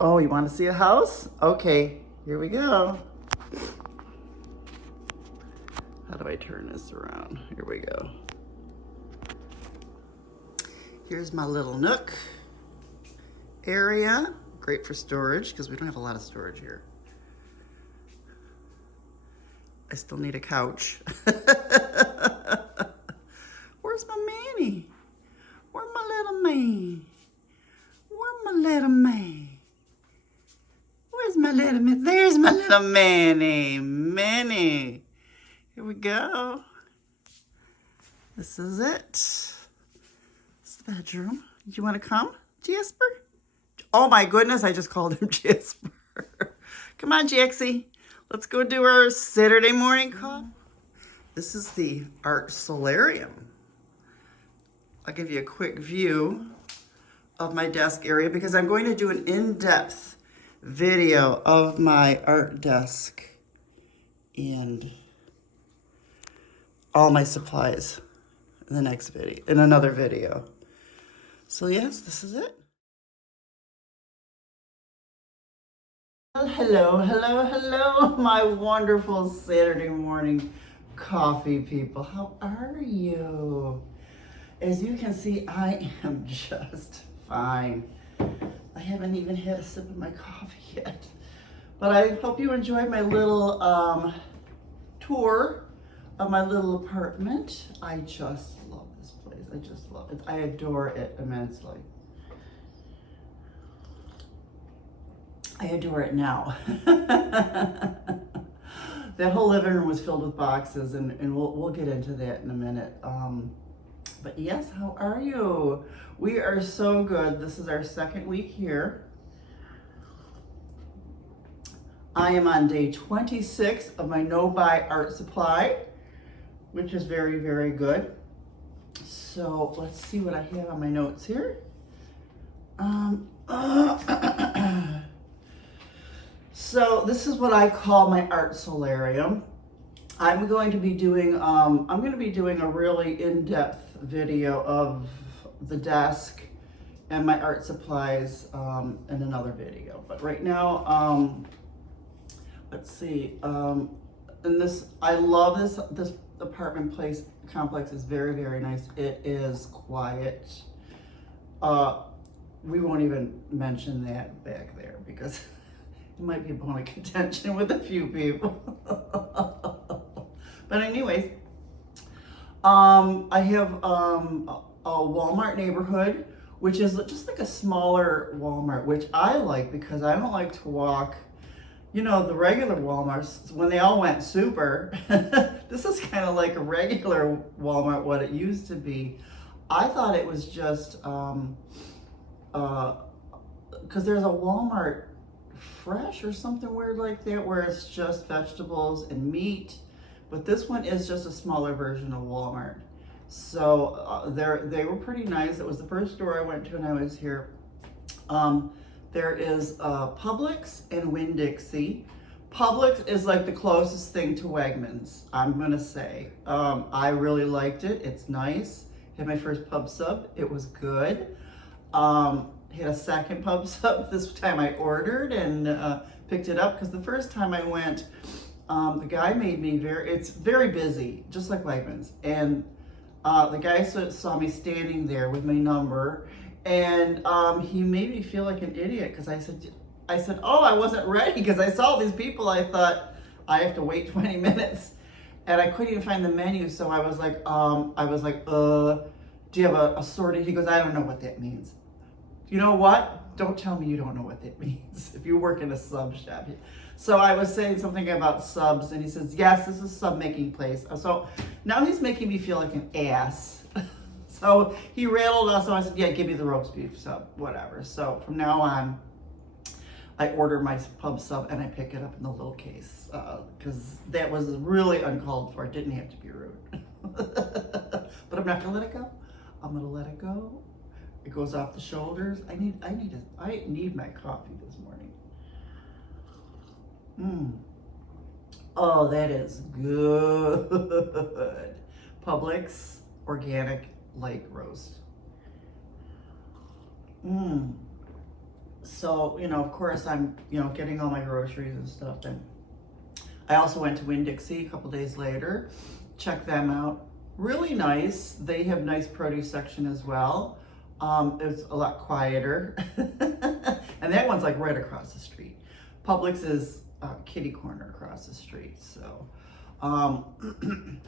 Oh, you want to see a house? Okay, here we go. How do I turn this around? Here we go. Here's my little nook area. Great for storage because we don't have a lot of storage here. I still need a couch. Where's my Manny? Where's my little man? Where's my little man? Where's my little man? There's my little Manny. Manny. Here we go. This is it. This is the bedroom. Do you want to come, Jasper? Oh my goodness, I just called him Jasper. Come on, Jaxie. Let's go do our Saturday morning call. This is the art solarium. I'll give you a quick view of my desk area because I'm going to do an in-depth video of my art desk and all my supplies in the next video, in another video. So yes, this is it. Hello, hello, hello, my wonderful Saturday morning coffee people. How are you? As you can see, I am just fine. I haven't even had a sip of my coffee yet. But I hope you enjoyed my little tour of my little apartment. I just love this place. I just love it. I adore it immensely. I adore it now. That whole living room was filled with boxes, and we'll get into that in a minute. But yes, how are you? We are so good. This is our second week here. I am on day 26 of my no-buy art supply, which is very, very good. So let's see what I have on my notes here. So this is what I call my art solarium. I'm going to be doing a really in-depth video of the desk and my art supplies in another video. But right now, let's see. And this, I love this apartment place complex is very, very nice. It is quiet. We won't even mention that back there because it might be a bone of contention with a few people. But anyways, I have a Walmart neighborhood, which is just like a smaller Walmart, which I like because I don't like to walk, you know, the regular Walmarts, when they all went super. This is kind of like a regular Walmart, what it used to be. I thought it was just, because there's a Walmart Fresh or something weird like that where it's just vegetables and meat, but this one is just a smaller version of Walmart. So they were pretty nice. It was the first store I went to when I was here. There is Publix and Winn-Dixie. Publix is like the closest thing to Wegmans, I'm gonna say. I really liked it. It's nice. Had my first pub sub. It was good. Had a second pub sub. This time I ordered and picked it up because the first time I went, the guy made me it's very busy, just like Wegmans. And the guy saw me standing there with my number, and he made me feel like an idiot because I said, oh, I wasn't ready because I saw these people. I thought I have to wait 20 minutes, and I couldn't even find the menu. So I was like, do you have a sorted? He goes, I don't know what that means. You know what? Don't tell me you don't know what that means if you work in a sub shop. So I was saying something about subs, and he says, yes, this is a sub making place. So now he's making me feel like an ass. So he rattled us, so I said, yeah, give me the roast beef sub, whatever. So from now on, I order my pub sub and I pick it up in the little case because that was really uncalled for. It didn't have to be rude. But I'm not gonna let it go. I'm gonna let it go. It goes off the shoulders. I need my coffee this morning. Oh, that is good. Publix organic lake roast. So, you know, of course I'm, you know, getting all my groceries and stuff. And I also went to Winn-Dixie a couple days later, check them out. Really nice. They have nice produce section as well. It's a lot quieter. And that one's like right across the street. Publix is kitty corner across the street. So,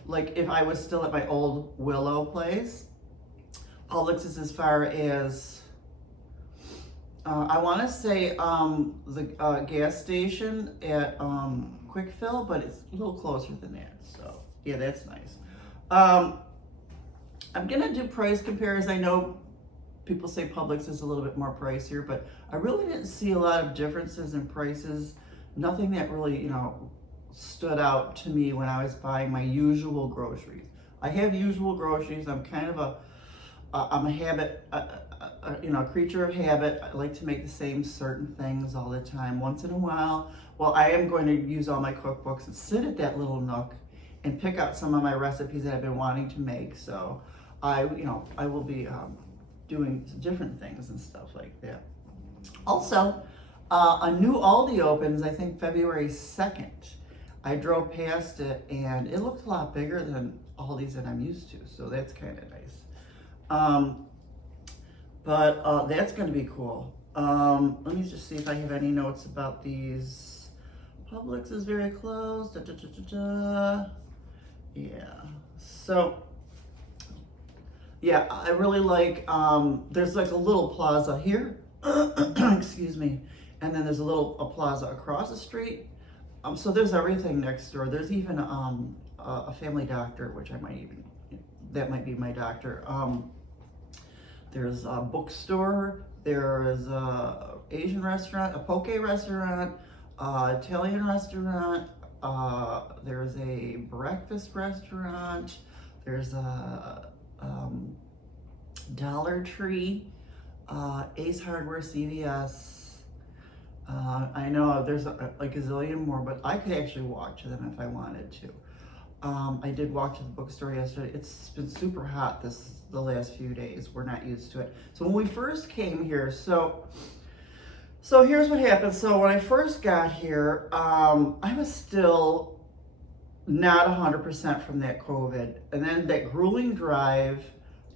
like if I was still at my old Willow place, Publix is as far as, I want to say the gas station at Quick Fill, but it's a little closer than that. So yeah, that's nice. I'm gonna do price comparison. I know people say Publix is a little bit more pricier, but I really didn't see a lot of differences in prices. Nothing that really, you know, stood out to me when I was buying my usual groceries. I have usual groceries. I'm kind of I'm a habit, you know, a creature of habit. I like to make the same certain things all the time. Once in a while, well, I am going to use all my cookbooks and sit at that little nook and pick out some of my recipes that I've been wanting to make. So I will be doing different things and stuff like that. Also, a new Aldi opens, I think February 2nd. I drove past it and it looked a lot bigger than Aldi's that I'm used to. So that's kind of nice. But that's going to be cool. Let me just see if I have any notes about these. Publix is very close. Da, da, da, da, da. Yeah. So, yeah, I really like, there's like a little plaza here. Excuse me. And then there's a plaza across the street. So there's everything next door. There's even a family doctor, which that might be my doctor. There's a bookstore, there's a Asian restaurant, a poke restaurant, Italian restaurant, there's a breakfast restaurant, there's a Dollar Tree, Ace Hardware, CVS. I know there's a gazillion more, but I could actually walk to them if I wanted to. I did walk to the bookstore yesterday. It's been super hot the last few days. We're not used to it. So when we first came here, so here's what happened. So when I first got here, I was still not 100% from that COVID. And then that grueling drive,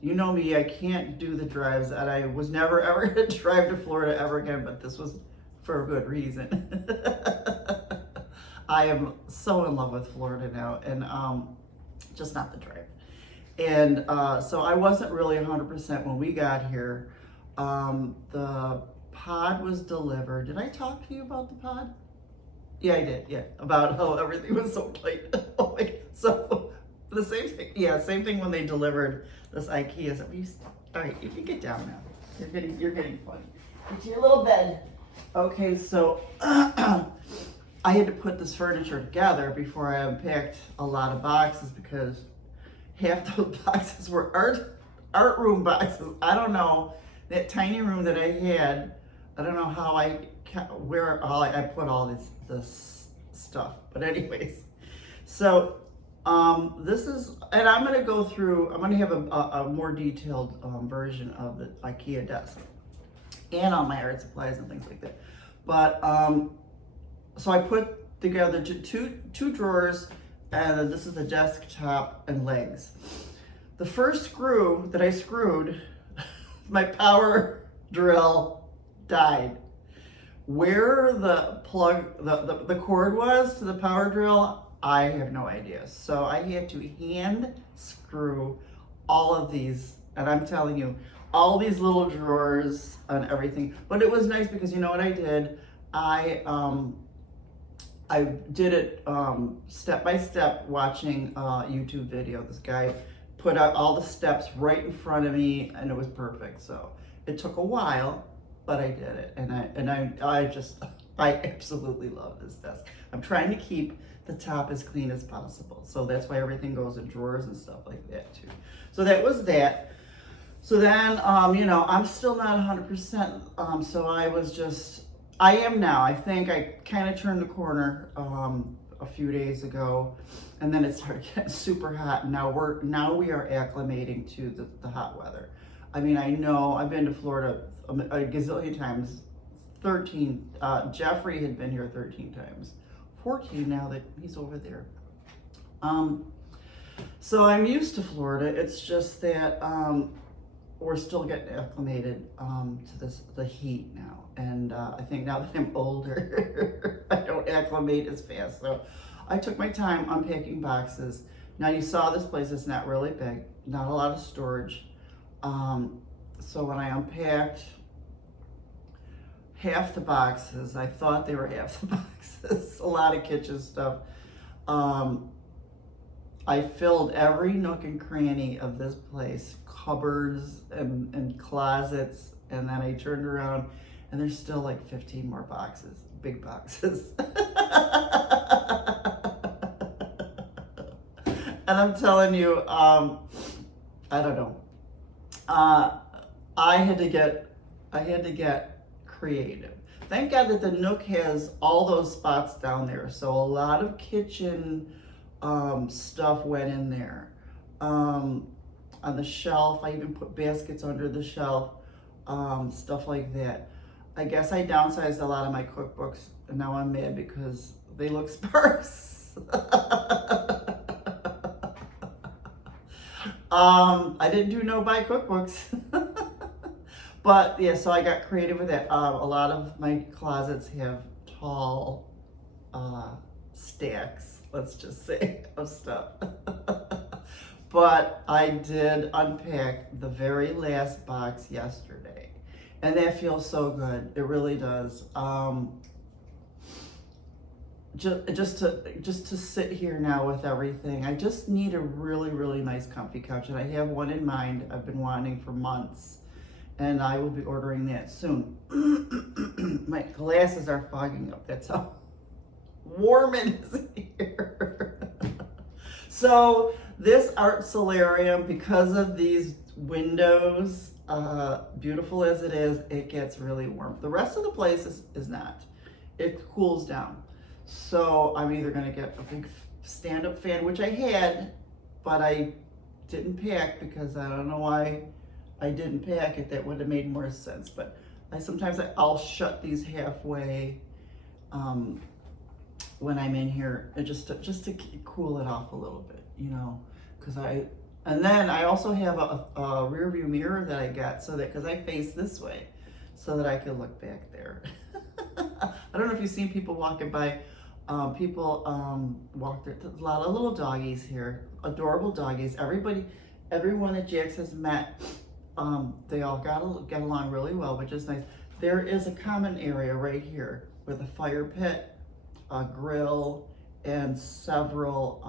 you know me, I can't do the drives, and I was never ever gonna drive to Florida ever again, but this was for a good reason. I am so in love with Florida now, and just not the drive. And so I wasn't really 100% when we got here. The pod was delivered. Did I talk to you about the pod? Yeah, I did. Yeah, about how everything was so tight. Oh my God. So the same thing. Yeah, same thing when they delivered this IKEA stuff. All right, you can get down now. You're getting funny. Get to your little bed. Okay, so I had to put this furniture together before I unpacked a lot of boxes because half those boxes were art room boxes. I don't know, that tiny room that I had, I don't know how I put all this stuff. But anyways, so this is, and I'm going to go through, I'm going to have a more detailed version of the IKEA desk and all my art supplies and things like that. But so I put together two drawers, and this is the desktop and legs. The first screw that I screwed, my power drill died. Where the plug, the cord was to the power drill, I have no idea. So I had to hand screw all of these, and I'm telling you, all these little drawers and everything. But it was nice because you know what I did? I did it step by step, watching a YouTube video. This guy put out all the steps right in front of me, and it was perfect. So it took a while, but I did it, and I absolutely love this desk. I'm trying to keep the top as clean as possible, so that's why everything goes in drawers and stuff like that too. So that was that. So then, you know, I'm still not 100%. So I am now. I think I kind of turned the corner a few days ago, and then it started getting super hot. Now we are acclimating to the hot weather. I mean, I know I've been to Florida a gazillion times, 13. Jeffrey had been here 13 times. 14 now that he's over there. So I'm used to Florida. It's just that we're still getting acclimated to the heat now. And I think now that I'm older, I don't acclimate as fast. So I took my time unpacking boxes. Now you saw this place is not really big, not a lot of storage. So when I unpacked half the boxes, I thought they were half the boxes, a lot of kitchen stuff. I filled every nook and cranny of this place, cupboards and closets, and then I turned around and there's still like 15 more boxes, big boxes. And I'm telling you, I don't know. I had to get creative. Thank God that the Nook has all those spots down there. So a lot of kitchen stuff went in there. On the shelf, I even put baskets under the shelf, stuff like that. I guess I downsized a lot of my cookbooks, and now I'm mad because they look sparse. I didn't do no buy cookbooks. But yeah, so I got creative with that. A lot of my closets have tall stacks, let's just say, of stuff. But I did unpack the very last box yesterday, and that feels so good. It really does. Just to sit here now with everything. I just need a really, really nice comfy couch, and I have one in mind I've been wanting for months, and I will be ordering that soon. My glasses are fogging up. That's how warm it is here. So this art solarium, because of these windows, beautiful as it is, it gets really warm. The rest of the place is not. It cools down. So I'm either going to get a big stand-up fan, which I had, but I didn't pack because I don't know why I didn't pack it. That would have made more sense. But I'll shut these halfway when I'm in here, just to cool it off a little bit, you know, and then I also have a rear view mirror that I got so that, because I face this way, so that I can look back there. I don't know if you've seen people walking by. People walk there. There's a lot of little doggies here, adorable doggies. Everyone that Jax has met, they all get along really well, which is nice. There is a common area right here with a fire pit, a grill, and several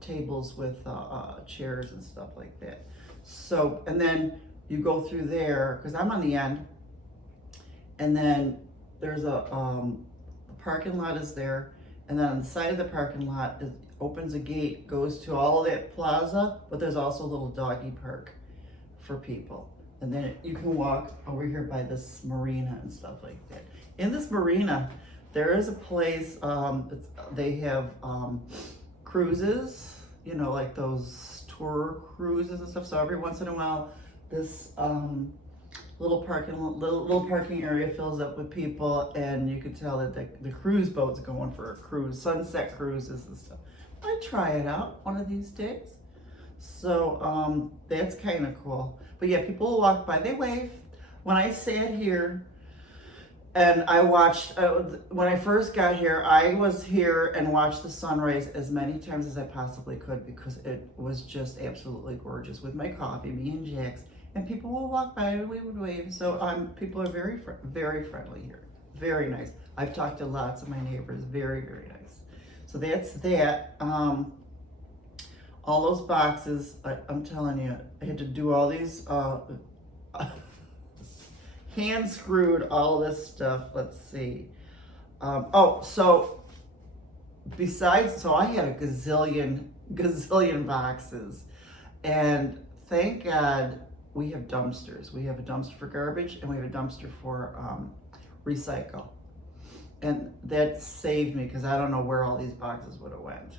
tables with chairs and stuff like that. So, and then you go through there, because I'm on the end, and then there's a parking lot is there, and then on the side of the parking lot, it opens a gate, goes to all of that plaza, but there's also a little doggy park for people. And then you can walk over here by this marina and stuff like that. In this marina, there is a place, they have cruises, you know, like those tour cruises and stuff. So every once in a while, this little parking area fills up with people, and you could tell that the cruise boat's going for a cruise, sunset cruises and stuff. I'd try it out one of these days. So that's kind of cool. But yeah, people will walk by, they wave. When I sat here and I watched, when I first got here, I was here and watched the sunrise as many times as I possibly could, because it was just absolutely gorgeous with my coffee, me and Jax. And people will walk by and we would wave. So people are very, very friendly here. Very nice. I've talked to lots of my neighbors. Very, very nice. So that's that. All those boxes, I'm telling you, I had to do all these, hand screwed all this stuff. Let's see. So I had a gazillion boxes. And thank God, we have dumpsters. We have a dumpster for garbage, and we have a dumpster for recycle. And that saved me, because I don't know where all these boxes would have went.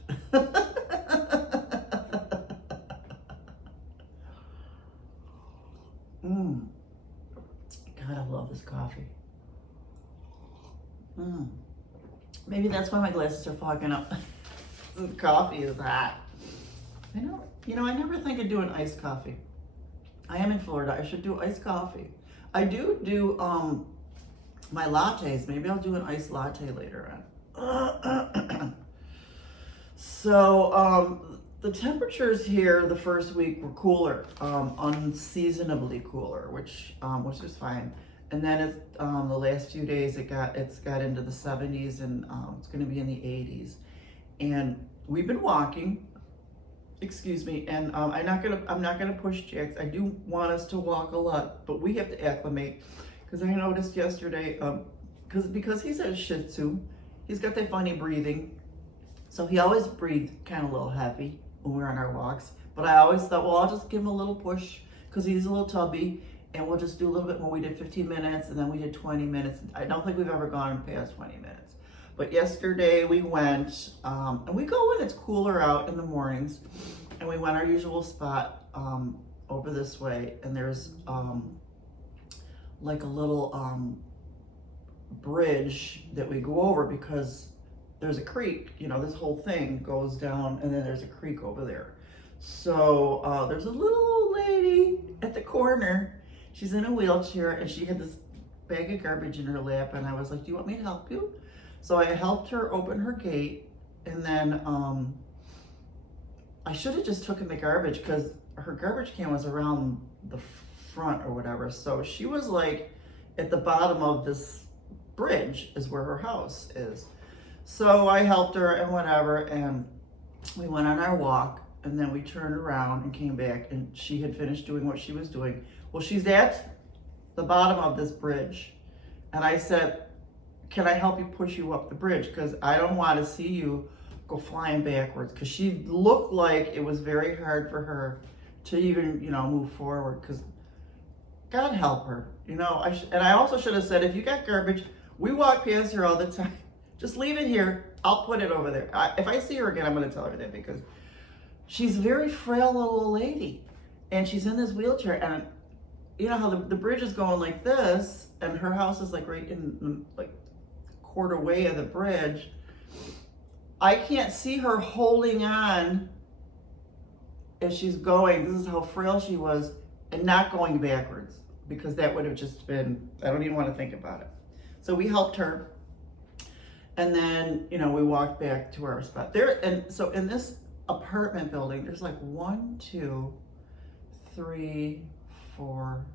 God, I love this coffee. Maybe that's why my glasses are fogging up. The coffee is hot. I know, you know, I never think of doing iced coffee. I am in Florida. I should do iced coffee. I do my lattes. Maybe I'll do an iced latte later on. So the temperatures here the first week were cooler, unseasonably cooler, which was fine. And then it, the last few days it's got into the 70s, and it's going to be in the 80s. And we've been walking. Excuse me, and I'm not gonna push Jax. I do want us to walk a lot, but we have to acclimate, because I noticed yesterday, because he's a Shih Tzu, he's got that funny breathing, so he always breathed kind of a little heavy when we're on our walks. But I always thought, well, I'll just give him a little push because he's a little tubby, and we'll just do a little bit more. We did 15 minutes, and then we did 20 minutes. I don't think we've ever gone past 20 minutes. But yesterday we went, and we go when it's cooler out in the mornings, and we went our usual spot over this way, and there's like a little bridge that we go over because there's a creek. You know, this whole thing goes down, and then there's a creek over there. So there's a little old lady at the corner. She's in a wheelchair, and she had this bag of garbage in her lap, and I was like, do you want me to help you? So I helped her open her gate, and then I should have just taken the garbage because her garbage can was around the front or whatever. So she was like at the bottom of this bridge is where her house is. So I helped her and whatever, and we went on our walk, and then we turned around and came back, and she had finished doing what she was doing. Well, she's at the bottom of this bridge, and I said, can I help you push you up the bridge? Because I don't want to see you go flying backwards. Because she looked like it was very hard for her to even, you know, move forward. Because God help her, you know. And I also should have said, if you got garbage, we walk past her all the time. Just leave it here. I'll put it over there. If I see her again, I'm going to tell her that, because she's a very frail little lady, and she's in this wheelchair. And you know how the bridge is going like this, and her house is like right in like quarter way of the bridge. I can't see her holding on as she's going. This is how frail she was, and not going backwards, because that would have just been, I don't even want to think about it. So we helped her, and then, you know, we walked back to our spot there. And so in this apartment building, there's like 1, 2, 3, 4,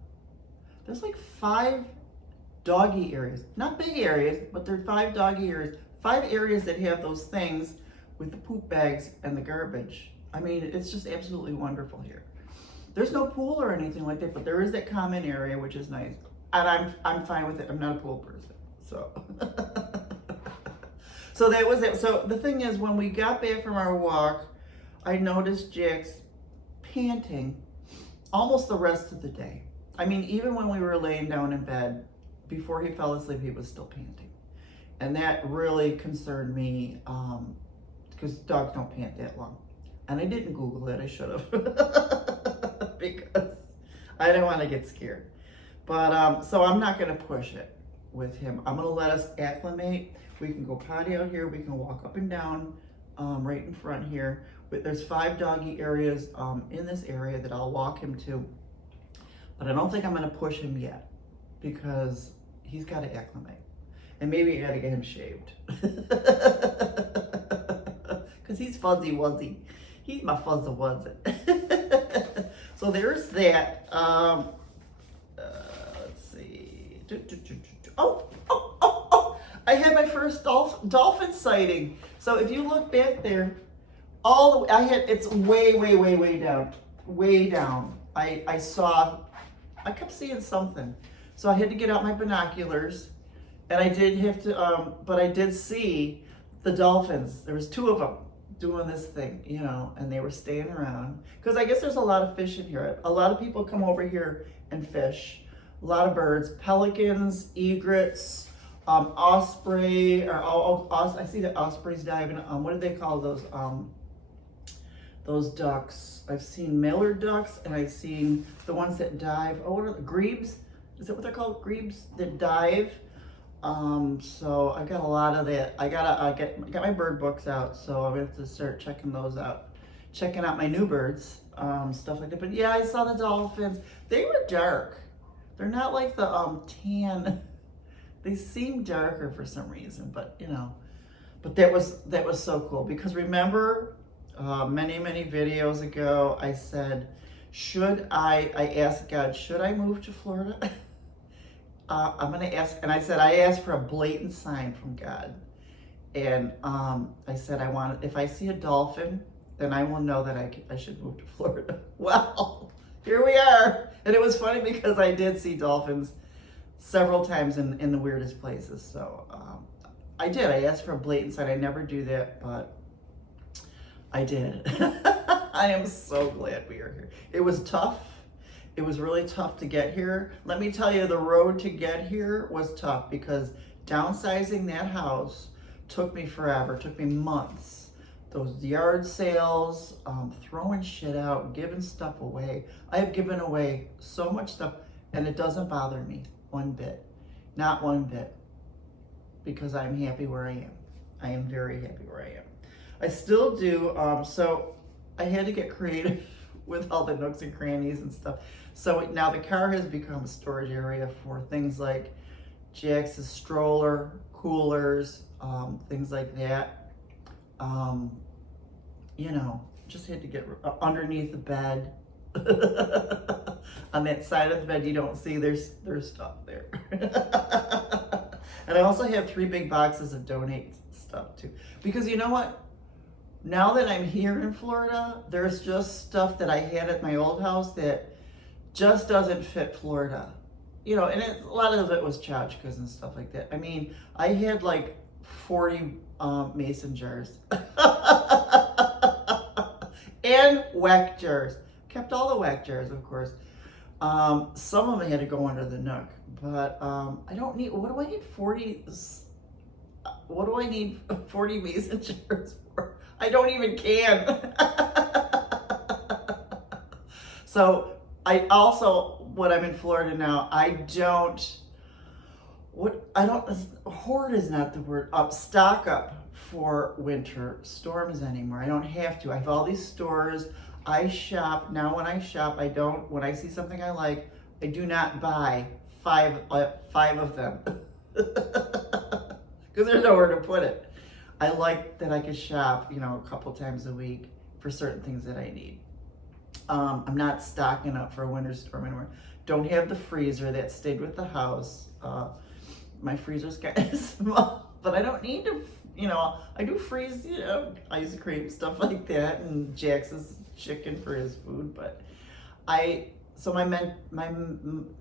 there's like 5 doggy areas. Not big areas, but there are 5 doggy areas. 5 areas that have those things with the poop bags and the garbage. I mean, it's just absolutely wonderful here. There's no pool or anything like that, but there is that common area, which is nice. And I'm fine with it. I'm not a pool person, so. So that was it. So the thing is, when we got back from our walk, I noticed Jax panting almost the rest of the day. I mean, even when we were laying down in bed, before he fell asleep, he was still panting. And that really concerned me, because dogs don't pant that long. And I didn't Google it, I should have. Because I didn't want to get scared. But, so I'm not going to push it with him. I'm going to let us acclimate. We can go potty out here. We can walk up and down right in front here. But there's 5 doggy areas in this area that I'll walk him to. But I don't think I'm going to push him yet, because he's got to acclimate. And maybe I got to get him shaved. Because he's fuzzy wuzzy. He's my fuzzy wuzzy. So there's that. Let's see. Oh. I had my first dolphin sighting. So if you look back there, all the way, it's way down. Way down. I kept seeing something. So I had to get out my binoculars, and I did have to, but I did see the dolphins. There was 2 of them doing this thing, you know, and they were staying around. Because I guess there's a lot of fish in here. A lot of people come over here and fish. A lot of birds, pelicans, egrets, osprey, or I see the ospreys diving. What do they call those ducks? I've seen mallard ducks, and I've seen the ones that dive. Oh, what are the grebes? Is that what they're called? Grebes that dive. So I got a lot of that. I got my bird books out, so I'm gonna have to start checking those out, checking out my new birds, stuff like that. But yeah, I saw the dolphins. They were dark. They're not like the tan. They seem darker for some reason, but you know. But that was so cool because remember, many videos ago, I said, I asked God, should I move to Florida? I'm gonna ask, and I said, I asked for a blatant sign from God. And I said, if I see a dolphin, then I will know that I should move to Florida. Well, here we are. And it was funny because I did see dolphins several times in the weirdest places. So I did. I asked for a blatant sign. I never do that, but I did. I am so glad we are here. It was tough. It was really tough to get here. Let me tell you, the road to get here was tough because downsizing that house took me forever, took me months. Those yard sales, throwing shit out, giving stuff away. I have given away so much stuff and it doesn't bother me one bit, not one bit, because I'm happy where I am. I am very happy where I am. I still do, so I had to get creative with all the nooks and crannies and stuff. So now the car has become a storage area for things like Jax's stroller, coolers, things like that. You know, just had to get underneath the bed. On that side of the bed you don't see, there's stuff there. And I also have 3 big boxes of donate stuff too. Because you know what? Now that I'm here in Florida, there's just stuff that I had at my old house that just doesn't fit Florida. You know, and a lot of it was tchotchkes and stuff like that. I mean, I had like 40 mason jars. And whack jars. Kept all the whack jars, of course. Some of them had to go under the nook. But I don't need, what do I need 40 mason jars for? I don't even can. So when I'm in Florida now, hoard is not the word, stock up for winter storms anymore. I don't have to. I have all these stores. I shop. Now when I shop, when I see something I like, I do not buy five of them. Because there's nowhere to put it. I like that I can shop, you know, a couple times a week for certain things that I need. I'm not stocking up for a winter storm anymore. Don't have the freezer that stayed with the house. My freezer's kind of small, but I don't need to, you know, I do freeze, you know, ice cream, stuff like that, and Jax's chicken for his food, but so my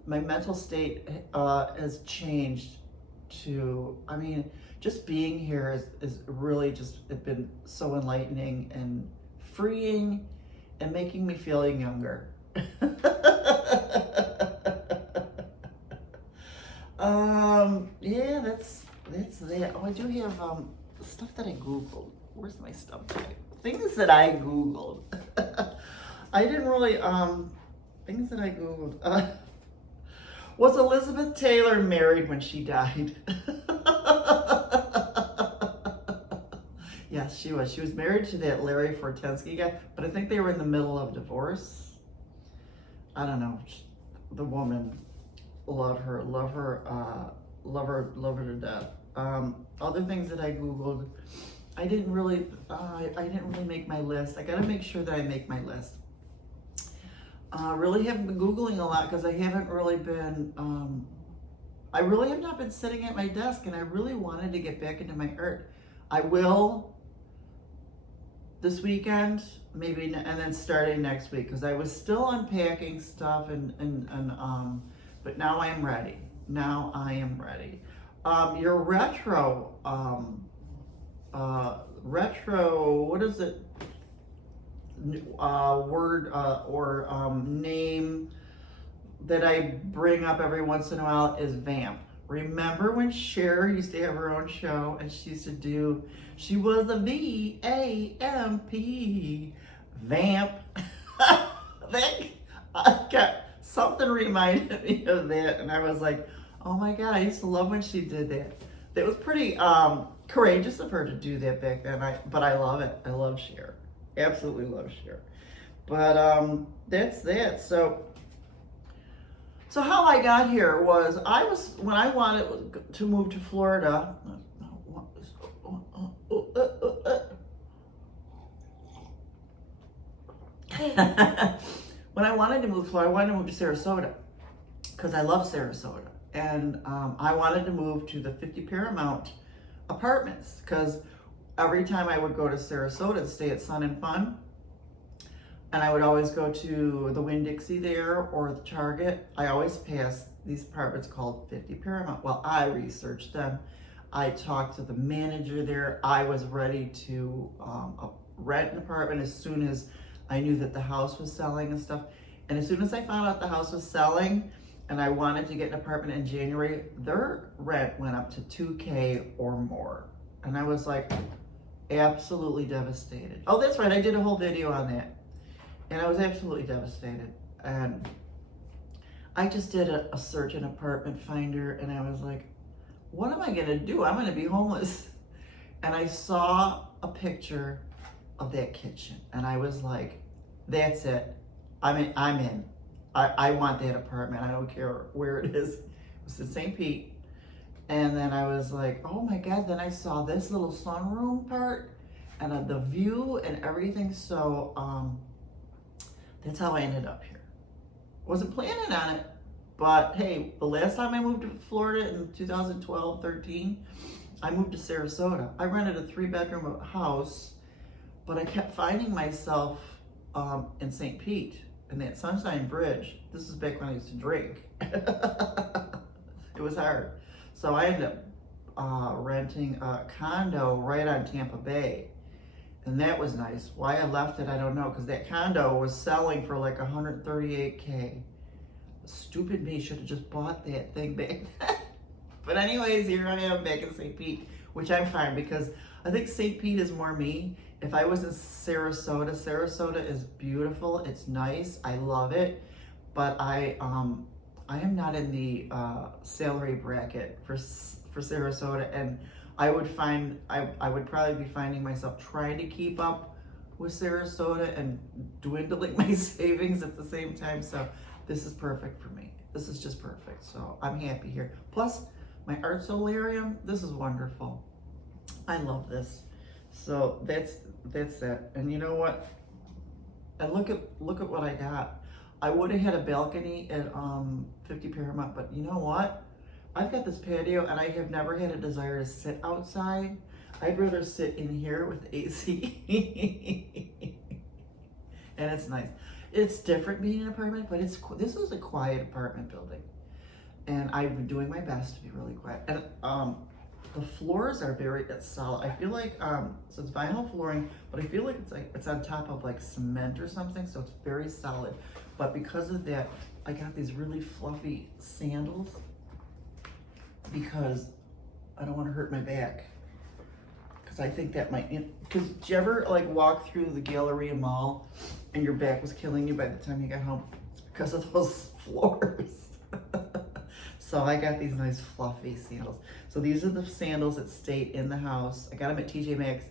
mental state has changed to, I mean, just being here is really just, it's been so enlightening and freeing and making me feel younger. Yeah, that's that. Oh, I do have stuff that I Googled. Where's my stuff? Things that I Googled. I didn't really, things that I Googled. Was Elizabeth Taylor married when she died? Yes, she was. She was married to that Larry Fortensky guy, but I think they were in the middle of divorce. I don't know. The woman, love her to death. Other things that I Googled, I didn't really make my list. I got to make sure that I make my list. Really haven't been Googling a lot because I haven't really been, I really have not been sitting at my desk, and I really wanted to get back into my art. I will this weekend, maybe, and then starting next week, because I was still unpacking stuff but now I am ready. Now I am ready. Your retro, what is it? Word or name that I bring up every once in a while is vamp. Remember when Cher used to have her own show and she was a V-A-M-P, vamp. Something reminded me of that, and I was like, Oh my God, I used to love when she did that. That was pretty courageous of her to do that back then. But I love it. I love Cher. Absolutely love Cher. But that's that. So how I got here was when I wanted to move to Florida. When I wanted to move to Florida, I wanted to move to Sarasota because I love Sarasota. And I wanted to move to the 50 Paramount apartments because every time I would go to Sarasota to stay at Sun and Fun, and I would always go to the Winn-Dixie there or the Target, I always passed these apartments called 50 Paramount. Well, I researched them. I talked to the manager there. I was ready to rent an apartment as soon as I knew that the house was selling and stuff. And as soon as I found out the house was selling and I wanted to get an apartment in January, their rent went up to $2K or more. And I was like absolutely devastated. Oh, that's right, I did a whole video on that. And I was absolutely devastated. And I just did a search in Apartment Finder and I was like, what am I gonna do? I'm gonna be homeless. And I saw a picture of that kitchen and I was like, that's it. I'm in. I want that apartment. I don't care where it is. It was in St. Pete. And then I was like, oh my God. Then I saw this little sunroom part and the view and everything. So that's how I ended up here. Wasn't planning on it, but hey, the last time I moved to Florida in 2012, 13, I moved to Sarasota. I rented a 3-bedroom house, but I kept finding myself in St. Pete, in that Sunshine Bridge. This is back when I used to drink. It was hard. So I ended up renting a condo right on Tampa Bay. And that was nice. Why I left it, I don't know, because that condo was selling for like $138K. Stupid me, should have just bought that thing back then. But anyways, here I am back in St. Pete, which I'm fine because I think St. Pete is more me. If I was in Sarasota, Sarasota is beautiful. It's nice. I love it. But I am not in the salary bracket for Sarasota, and I would probably be finding myself trying to keep up with Sarasota and dwindling my savings at the same time. So this is perfect for me. This is just perfect. So I'm happy here. Plus my art solarium, this is wonderful. I love this. So that's that. And you know what? And look at what I got. I would have had a balcony at 50 Paramount, but you know what? I've got this patio and I have never had a desire to sit outside. I'd rather sit in here with AC. And it's nice. It's different being an apartment, but this is a quiet apartment building. And I've been doing my best to be really quiet. And the floors are very solid. I feel like so it's vinyl flooring, but I feel like it's on top of like cement or something, so it's very solid. But because of that, I got these really fluffy sandals because I don't want to hurt my back. Because I think that might. Because did you ever like walk through the Galleria Mall and your back was killing you by the time you got home because of those floors? So I got these nice fluffy sandals. So these are the sandals that stayed in the house. I got them at TJ Maxx.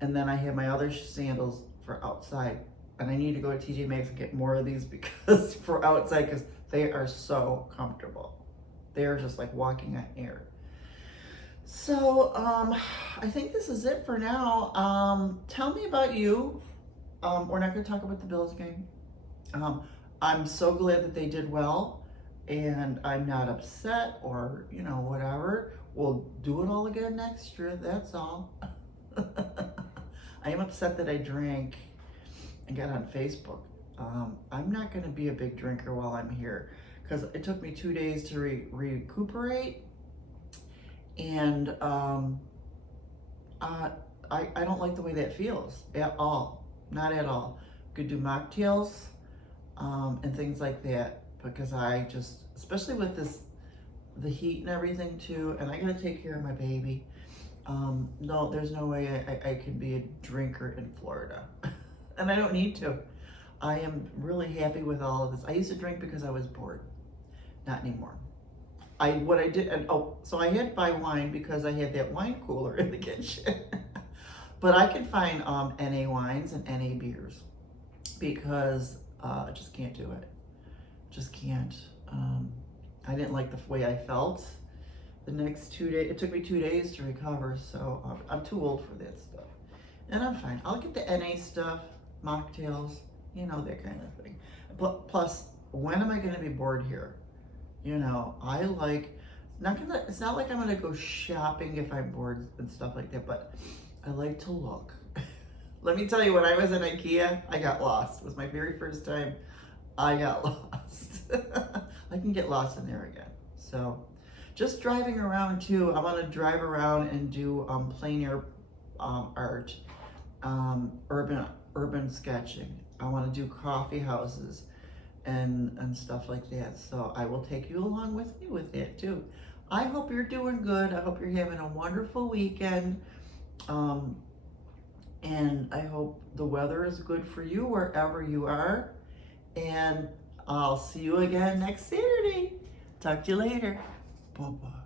And then I have my other sandals for outside. And I need to go to TJ Maxx and get more of these because for outside, because they are so comfortable. They're just like walking on air. So I think this is it for now. Tell me about you. We're not going to talk about the Bills game. I'm so glad that they did well. And I'm not upset or, you know, whatever. We'll do it all again next year. That's all. I am upset that I drank and got on Facebook. I'm not going to be a big drinker while I'm here because it took me 2 days to recuperate. And I don't like the way that feels at all. Not at all. Could do mocktails and things like that. Because I just, especially with the heat and everything too, and I gotta take care of my baby. No, there's no way I can be a drinker in Florida. And I don't need to. I am really happy with all of this. I used to drink because I was bored. Not anymore. what I did, and so I had to buy wine because I had that wine cooler in the kitchen. But I can find NA wines and NA beers because I just can't do it. Just can't. I didn't like the way I felt the next 2 days. It took me 2 days to recover, so I'm too old for that stuff. And I'm fine. I'll get the NA stuff, mocktails, you know, that kind of thing. But plus, when am I going to be bored here? You know, I like, it's not like I'm going to go shopping if I'm bored and stuff like that, but I like to look. Let me tell you, when I was in IKEA, I got lost. It was my very first time I got lost. I can get lost in there again. So just driving around too, I want to drive around and do plein air art, urban sketching. I want to do coffee houses and stuff like that. So I will take you along with me with that too. I hope you're doing good. I hope you're having a wonderful weekend. And I hope the weather is good for you wherever you are. And I'll see you again next Saturday. Talk to you later. Bye-bye.